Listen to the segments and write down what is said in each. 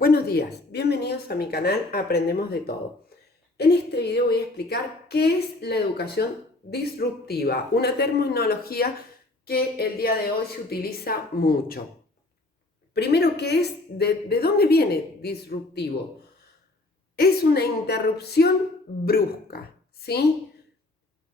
Buenos días, bienvenidos a mi canal Aprendemos de Todo. En este video voy a explicar qué es la educación disruptiva, una terminología que el día de hoy se utiliza mucho. Primero, ¿qué es? ¿De dónde viene disruptivo? Es una interrupción brusca, ¿sí?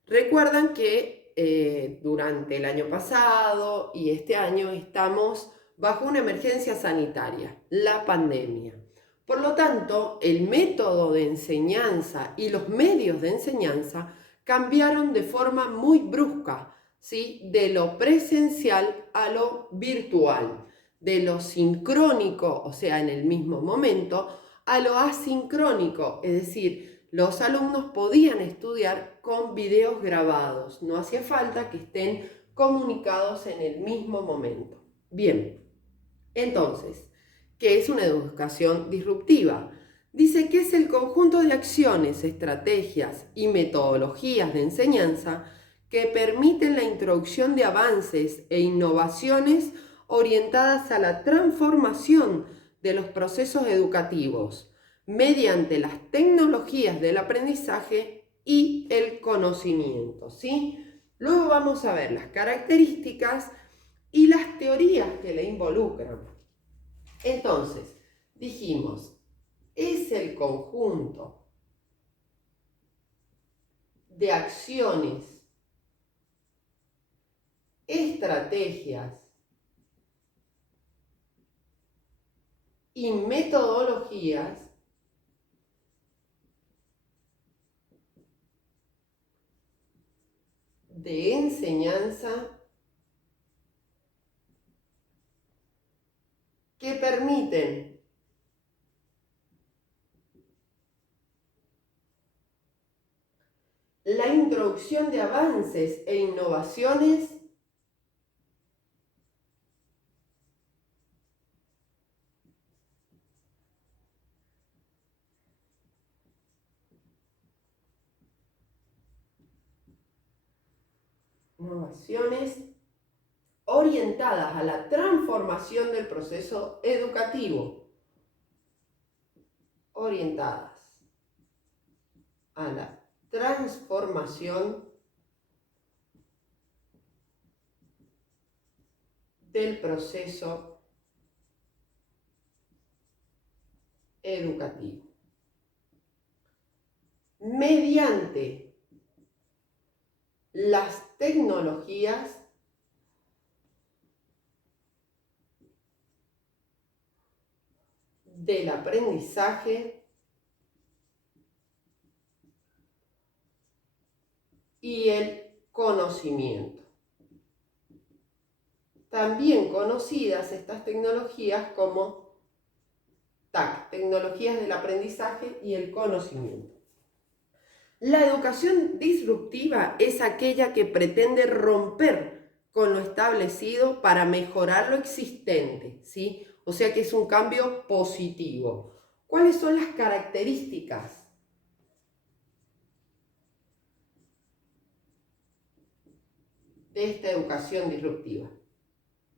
Recuerdan que durante el año pasado y este año estamos bajo una emergencia sanitaria, la pandemia. Por lo tanto, el método de enseñanza y los medios de enseñanza cambiaron de forma muy brusca, ¿sí? De lo presencial a lo virtual, de lo sincrónico, o sea, en el mismo momento, a lo asincrónico, es decir, los alumnos podían estudiar con videos grabados, no hacía falta que estén comunicados en el mismo momento. Bien, entonces, ¿qué es una educación disruptiva? Dice que es el conjunto de acciones, estrategias y metodologías de enseñanza que permiten la introducción de avances e innovaciones orientadas a la transformación de los procesos educativos mediante las tecnologías del aprendizaje y el conocimiento, ¿sí? Luego vamos a ver las características y las teorías que le involucran. Entonces, dijimos, es el conjunto de acciones, estrategias y metodologías de enseñanza que permiten la introducción de avances e innovaciones orientadas a la transformación del proceso educativo, orientadas a la transformación del proceso educativo, mediante las tecnologías del aprendizaje y el conocimiento. También conocidas estas tecnologías como TAC, tecnologías del aprendizaje y el conocimiento. La educación disruptiva es aquella que pretende romper con lo establecido para mejorar lo existente, ¿sí? O sea que es un cambio positivo. ¿Cuáles son las características de esta educación disruptiva?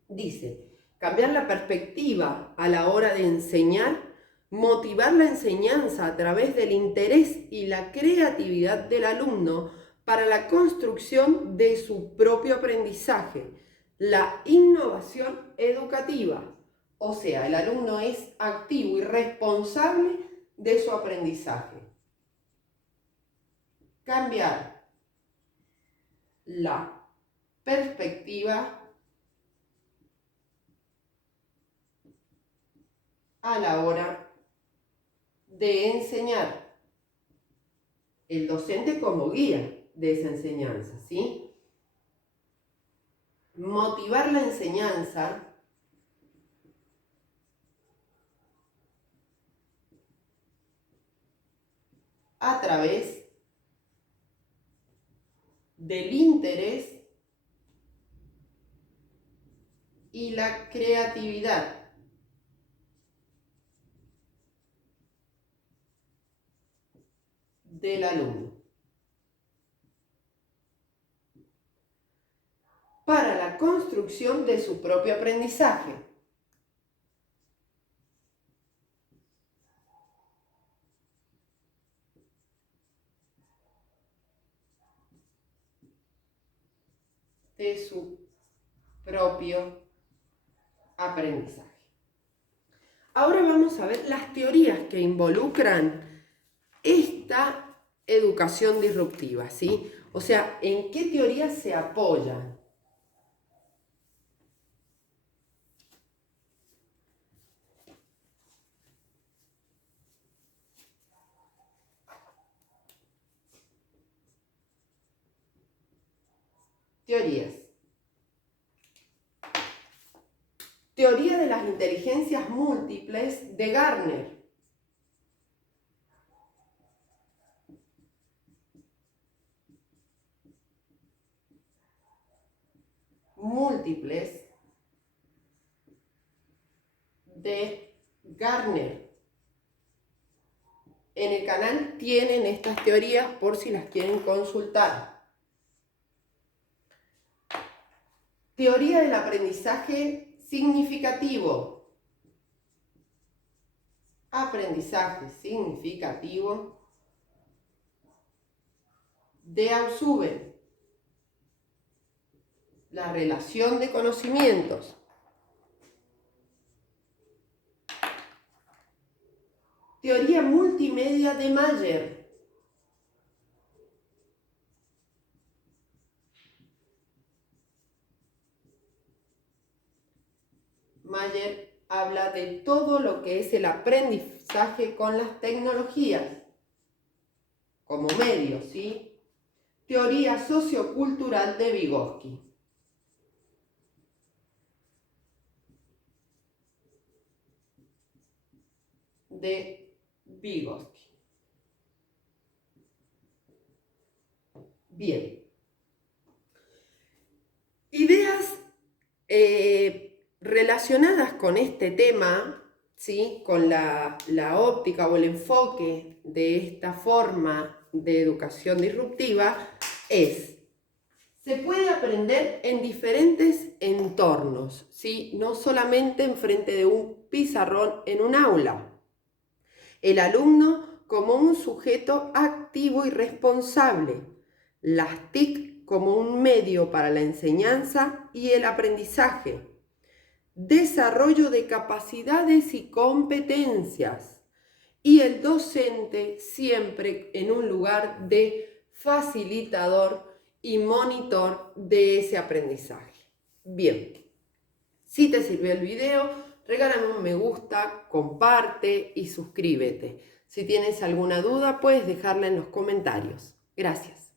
Dice, cambiar la perspectiva a la hora de enseñar, motivar la enseñanza a través del interés y la creatividad del alumno para la construcción de su propio aprendizaje, la innovación educativa. O sea, el alumno es activo y responsable de su aprendizaje. Cambiar la perspectiva a la hora de enseñar. El docente como guía de esa enseñanza, ¿sí? Motivar la enseñanza a través del interés y la creatividad del alumno para la construcción de su propio aprendizaje. de su propio aprendizaje. Ahora vamos a ver las teorías que involucran esta educación disruptiva, ¿sí? O sea, ¿en qué teorías se apoyan? Teorías. Teoría de las inteligencias múltiples de Gardner. Múltiples de Gardner. En el canal tienen estas teorías por si las quieren consultar. Teoría del aprendizaje significativo. Aprendizaje significativo de Ausubel. La relación de conocimientos. Teoría multimedia de Mayer. Mayer habla de todo lo que es el aprendizaje con las tecnologías como medio, ¿sí? Teoría sociocultural de Vygotsky. Bien. Ideas relacionadas con este tema, ¿sí? Con la óptica o el enfoque de esta forma de educación disruptiva se puede aprender en diferentes entornos, ¿sí? No solamente enfrente de un pizarrón en un aula. El alumno como un sujeto activo y responsable, las TIC como un medio para la enseñanza y el aprendizaje, desarrollo de capacidades y competencias, y el docente siempre en un lugar de facilitador y monitor de ese aprendizaje. Bien, si te sirvió el video, regálame un me gusta, comparte y suscríbete. Si tienes alguna duda, puedes dejarla en los comentarios. Gracias.